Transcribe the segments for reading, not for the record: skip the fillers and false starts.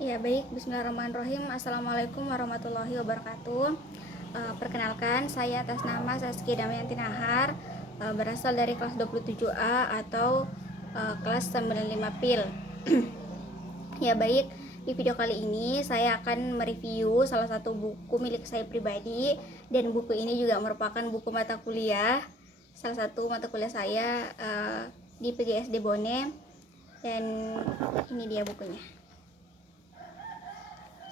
Ya baik, bismillahirrahmanirrahim. Assalamualaikum warahmatullahi wabarakatuh. Perkenalkan, saya atas nama Saskia Damayanti Nahar, berasal dari kelas 27A atau kelas 95 PIL. Ya baik, di video kali ini saya akan mereview salah satu buku milik saya pribadi, dan buku ini juga merupakan buku mata kuliah, salah satu mata kuliah saya di PGSD Bone, dan ini dia bukunya.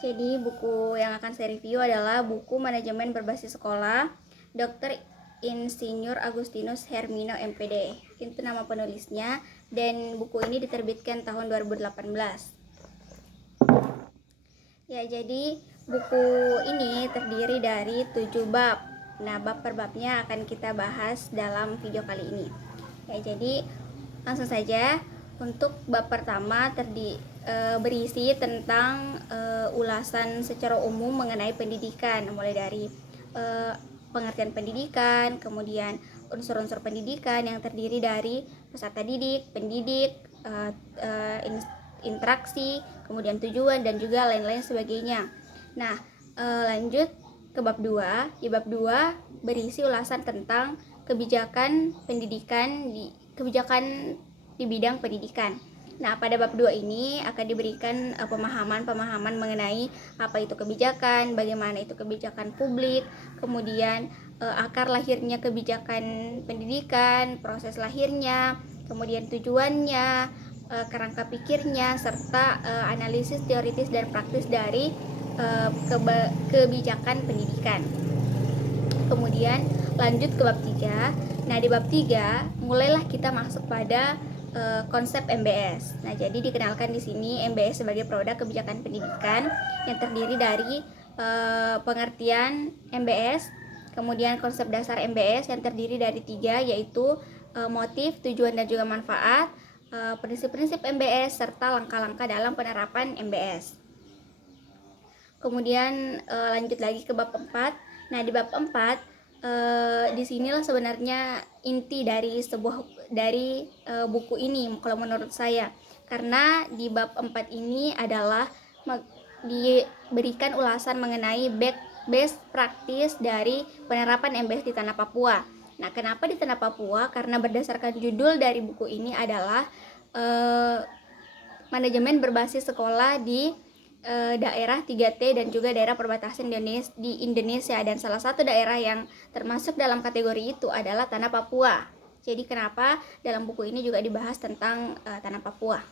Jadi buku yang akan saya review adalah buku Manajemen Berbasis Sekolah Dr. Insinyur Agustinus Hermino MPD. Itu nama penulisnya, dan buku ini diterbitkan tahun 2018. Ya, jadi buku ini terdiri dari 7 bab. Nah, bab per babnya akan kita bahas dalam video kali ini. Ya, jadi langsung saja. Untuk bab pertama berisi tentang ulasan secara umum mengenai pendidikan, mulai dari pengertian pendidikan, kemudian unsur-unsur pendidikan yang terdiri dari peserta didik, pendidik, interaksi, kemudian tujuan, dan juga lain-lain sebagainya. Nah, lanjut ke bab 2. Di bab 2 berisi ulasan tentang kebijakan di bidang pendidikan. Nah, pada bab 2 ini akan diberikan pemahaman mengenai apa itu kebijakan, bagaimana itu kebijakan publik, kemudian akar lahirnya kebijakan pendidikan, proses lahirnya, kemudian tujuannya, kerangka pikirnya, serta analisis teoritis dan praktis dari kebijakan pendidikan. Kemudian lanjut ke bab 3. Nah, di bab 3 mulailah kita masuk pada konsep MBS. Nah, jadi dikenalkan di sini MBS sebagai produk kebijakan pendidikan yang terdiri dari pengertian MBS, kemudian konsep dasar MBS yang terdiri dari 3, yaitu motif, tujuan, dan juga manfaat, prinsip-prinsip MBS, serta langkah-langkah dalam penerapan MBS. Kemudian lanjut lagi ke bab 4. Nah, di bab 4 disinilah sebenarnya inti dari buku ini kalau menurut saya, karena di bab 4 ini adalah diberikan ulasan mengenai best practice dari penerapan MBS di tanah Papua. Nah, kenapa di tanah Papua? Karena berdasarkan judul dari buku ini adalah manajemen berbasis sekolah di daerah 3T dan juga daerah perbatasan di Indonesia, dan salah satu daerah yang termasuk dalam kategori itu adalah tanah Papua. Jadi kenapa dalam buku ini juga dibahas tentang tanah Papua.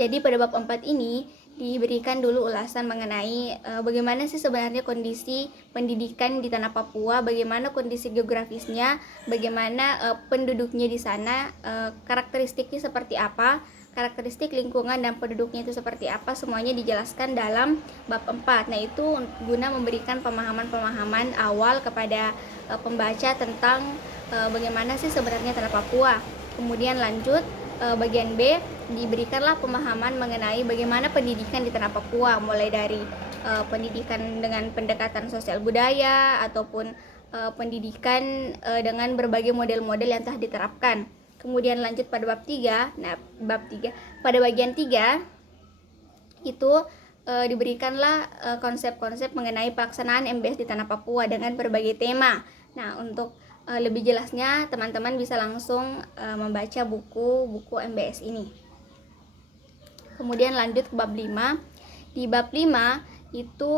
Jadi pada bab 4 ini diberikan dulu ulasan mengenai bagaimana sih sebenarnya kondisi pendidikan di tanah Papua, bagaimana kondisi geografisnya, bagaimana penduduknya di sana, karakteristiknya seperti apa, karakteristik lingkungan dan penduduknya itu seperti apa, semuanya dijelaskan dalam bab 4. Nah, itu guna memberikan pemahaman awal kepada pembaca tentang bagaimana sih sebenarnya tanah Papua. Kemudian lanjut bagian B, diberikanlah pemahaman mengenai bagaimana pendidikan di tanah Papua, mulai dari pendidikan dengan pendekatan sosial budaya ataupun pendidikan dengan berbagai model-model yang telah diterapkan. Kemudian lanjut pada bab 3. Nah, pada bagian 3 itu diberikanlah konsep-konsep mengenai pelaksanaan MBS di tanah Papua dengan berbagai tema. Nah, untuk lebih jelasnya teman-teman bisa langsung membaca buku MBS ini. Kemudian lanjut ke bab 5. Di bab 5 itu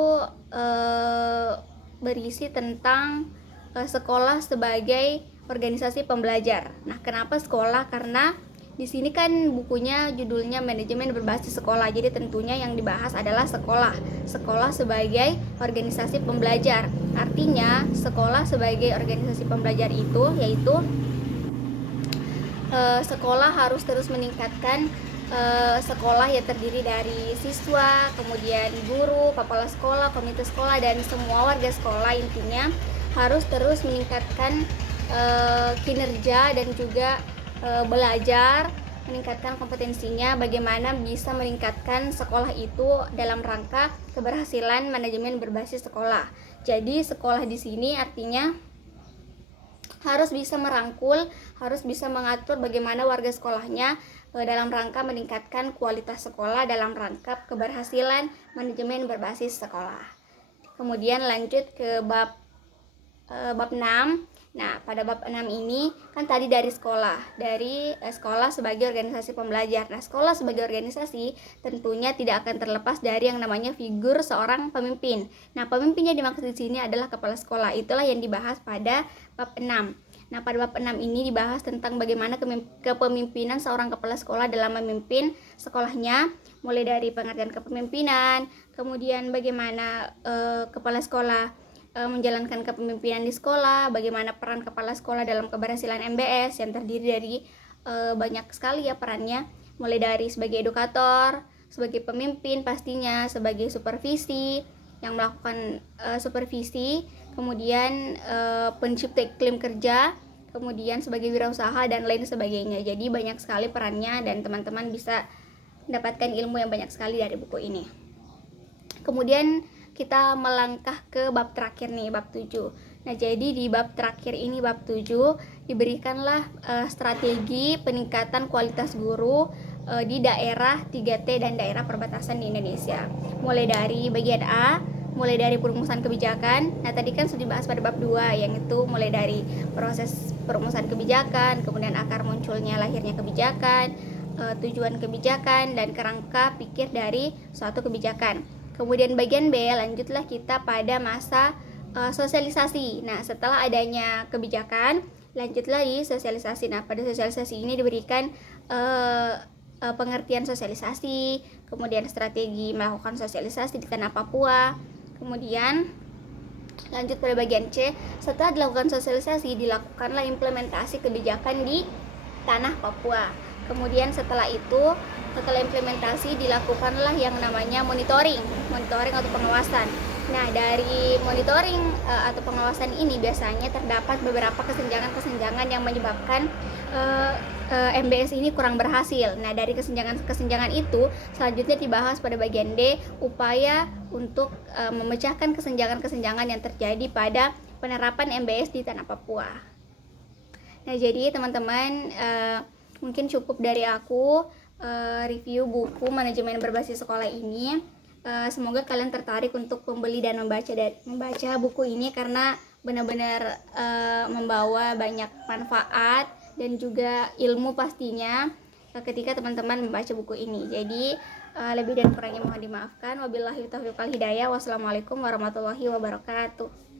berisi tentang sekolah sebagai organisasi pembelajar. Nah, kenapa sekolah? Karena di sini kan bukunya judulnya manajemen berbasis sekolah. Jadi tentunya yang dibahas adalah sekolah. Sekolah sebagai organisasi pembelajar. Artinya, sekolah sebagai organisasi pembelajar itu yaitu sekolah harus terus meningkatkan sekolah yang terdiri dari siswa, kemudian guru, kepala sekolah, komite sekolah, dan semua warga sekolah. Intinya harus terus meningkatkan kinerja dan juga belajar, meningkatkan kompetensinya, bagaimana bisa meningkatkan sekolah itu dalam rangka keberhasilan manajemen berbasis sekolah. Jadi sekolah di sini artinya harus bisa merangkul, harus bisa mengatur bagaimana warga sekolahnya dalam rangka meningkatkan kualitas sekolah dalam rangka keberhasilan manajemen berbasis sekolah. Kemudian lanjut ke bab 6. Nah, pada bab 6 ini kan tadi dari sekolah sebagai organisasi pembelajar. Nah, sekolah sebagai organisasi tentunya tidak akan terlepas dari yang namanya figur seorang pemimpin. Nah, pemimpinnya dimaksud di sini adalah kepala sekolah. Itulah yang dibahas pada bab 6. Nah, pada bab 6 ini dibahas tentang bagaimana kepemimpinan seorang kepala sekolah dalam memimpin sekolahnya, mulai dari pengertian kepemimpinan, kemudian bagaimana kepala sekolah menjalankan kepemimpinan di sekolah, bagaimana peran kepala sekolah dalam keberhasilan MBS yang terdiri dari banyak sekali ya perannya, mulai dari sebagai edukator, sebagai pemimpin pastinya, sebagai supervisi yang melakukan supervisi, kemudian pencipta iklim kerja, kemudian sebagai wirausaha dan lain sebagainya. Jadi banyak sekali perannya dan teman-teman bisa mendapatkan ilmu yang banyak sekali dari buku ini. Kemudian kita melangkah ke bab terakhir nih, bab 7. Nah, jadi di bab terakhir ini, bab 7, diberikanlah strategi peningkatan kualitas guru di daerah 3T dan daerah perbatasan di Indonesia. Mulai dari bagian A, mulai dari perumusan kebijakan. Nah, tadi kan sudah dibahas pada bab 2, yang itu mulai dari proses perumusan kebijakan, kemudian akar munculnya lahirnya kebijakan, tujuan kebijakan, dan kerangka pikir dari suatu kebijakan. Kemudian bagian B, lanjutlah kita pada masa sosialisasi. Nah, setelah adanya kebijakan, lanjutlah di sosialisasi. Nah, pada sosialisasi ini diberikan pengertian sosialisasi, kemudian strategi melakukan sosialisasi di tanah Papua. Kemudian lanjut pada bagian C, setelah dilakukan sosialisasi, dilakukanlah implementasi kebijakan di tanah Papua. Kemudian setelah implementasi dilakukanlah yang namanya monitoring atau pengawasan. Nah, dari monitoring atau pengawasan ini biasanya terdapat beberapa kesenjangan yang menyebabkan MBS ini kurang berhasil. Nah, dari kesenjangan itu selanjutnya dibahas pada bagian D, upaya untuk memecahkan kesenjangan yang terjadi pada penerapan MBS di tanah Papua. Nah, jadi teman-teman mungkin cukup dari aku review buku manajemen berbasis sekolah ini. Semoga kalian tertarik untuk membeli dan membaca buku ini karena benar-benar membawa banyak manfaat dan juga ilmu pastinya ketika teman-teman membaca buku ini. Jadi lebih dan kurangnya mohon dimaafkan. Wabillahi taufiq wal hidayah. Wassalamualaikum warahmatullahi wabarakatuh.